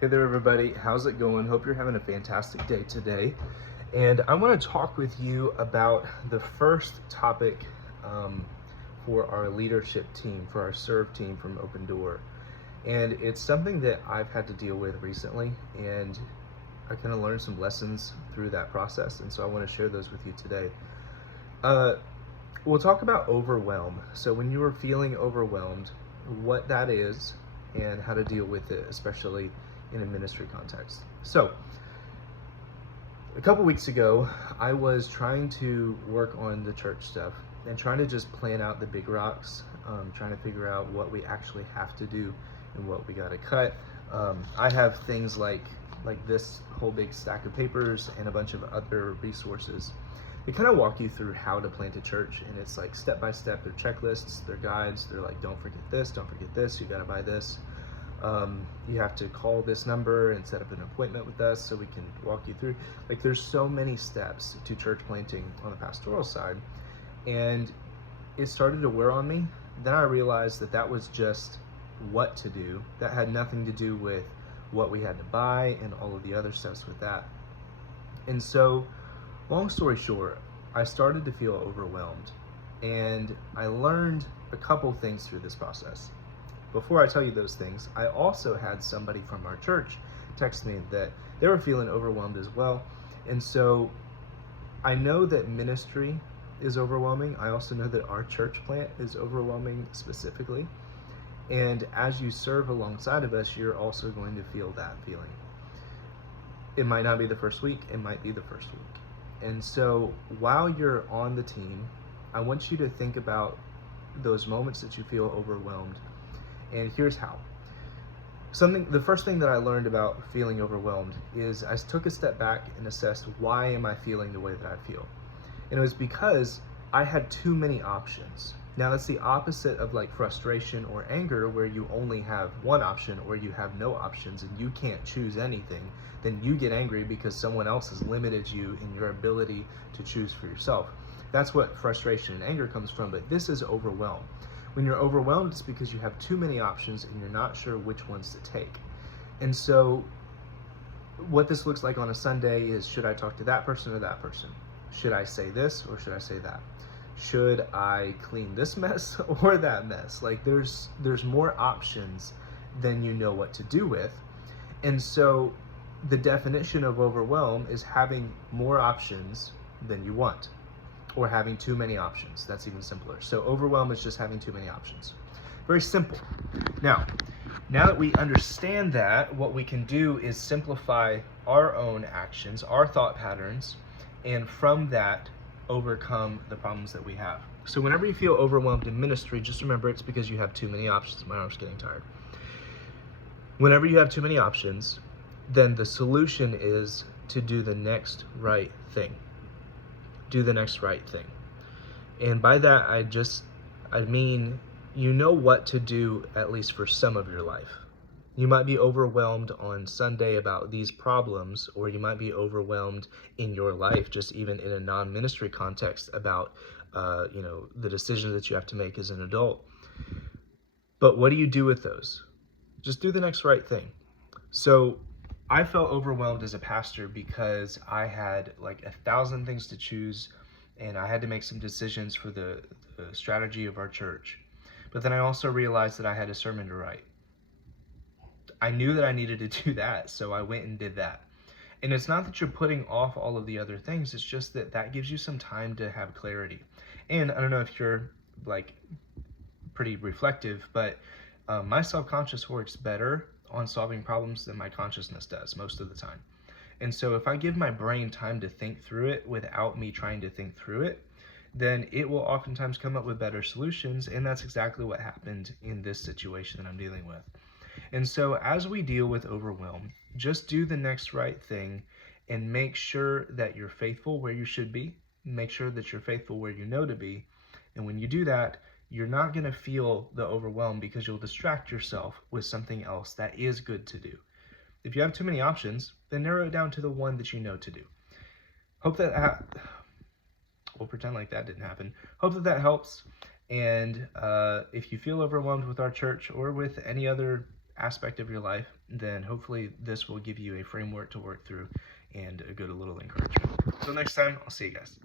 Hey there, everybody. How's it going? Hope you're having a fantastic day today. And I want to talk with you about the first topic for our leadership team, for our serve team from Open Door. And it's something that I've had to deal with recently, and I kind of learned some lessons through that process. And so I want to share those with you today. We'll talk about overwhelm. So when you are feeling overwhelmed, what that is and how to deal with it, especially in a ministry context. So a couple weeks ago, I was trying to work on the church stuff and trying to just plan out the big rocks, trying to figure out what we actually have to do and what we got to cut. I have things like this whole big stack of papers and a bunch of other resources. They kind of walk you through how to plant a church, and it's like step by step. They're checklists, they're guides. They're like, don't forget this, you got to buy this. You have to call this number and set up an appointment with us so we can walk you through. Like, there's so many steps to church planting on the pastoral side, and it started to wear on me. Then I realized that was just what to do. That had nothing to do with what we had to buy and all of the other steps with that. And so, long story short, I started to feel overwhelmed, and I learned a couple things through this process. Before I tell you those things, I also had somebody from our church text me that they were feeling overwhelmed as well. And so I know that ministry is overwhelming. I also know that our church plant is overwhelming specifically. And as you serve alongside of us, you're also going to feel that feeling. It might not be the first week, it might be the first week. And so while you're on the team, I want you to think about those moments that you feel overwhelmed. And here's how. The first thing that I learned about feeling overwhelmed is I took a step back and assessed, why am I feeling the way that I feel? And it was because I had too many options. Now that's the opposite of like frustration or anger, where you only have one option or you have no options and you can't choose anything. Then you get angry because someone else has limited you in your ability to choose for yourself. That's what frustration and anger comes from, but this is overwhelm. When you're overwhelmed, it's because you have too many options and you're not sure which ones to take. And so what this looks like on a Sunday is, should I talk to that person or that person? Should I say this or should I say that? Should I clean this mess or that mess? Like, there's more options than you know what to do with. And so the definition of overwhelm is having more options than you want, or having too many options. That's even simpler. So overwhelm is just having too many options. Very simple. Now that we understand that, what we can do is simplify our own actions, our thought patterns, and from that, overcome the problems that we have. So whenever you feel overwhelmed in ministry, just remember it's because you have too many options. My arm's getting tired. Whenever you have too many options, then the solution is to do the next right thing. Do the next right thing. And by that, I mean, you know what to do, at least for some of your life. You might be overwhelmed on Sunday about these problems, or you might be overwhelmed in your life, just even in a non-ministry context, about the decisions that you have to make as an adult. But what do you do with those? Just do the next right thing. So I felt overwhelmed as a pastor because I had like 1,000 things to choose, and I had to make some decisions for the strategy of our church. But then I also realized that I had a sermon to write. I knew that I needed to do that, so I went and did that. And it's not that you're putting off all of the other things, it's just that gives you some time to have clarity. And I don't know if you're like pretty reflective, but my self-conscious works better on solving problems than my consciousness does most of the time. And so if I give my brain time to think through it without me trying to think through it, then it will oftentimes come up with better solutions. And that's exactly what happened in this situation that I'm dealing with. And so as we deal with overwhelm, just do the next right thing and make sure that you're faithful where you should be. Make sure that you're faithful where you know to be. And when you do that, you're not going to feel the overwhelm, because you'll distract yourself with something else that is good to do. If you have too many options, then narrow it down to the one that you know to do. Hope that we'll pretend like that didn't happen. Hope that helps. And if you feel overwhelmed with our church or with any other aspect of your life, then hopefully this will give you a framework to work through and a good little encouragement. Until next time, I'll see you guys.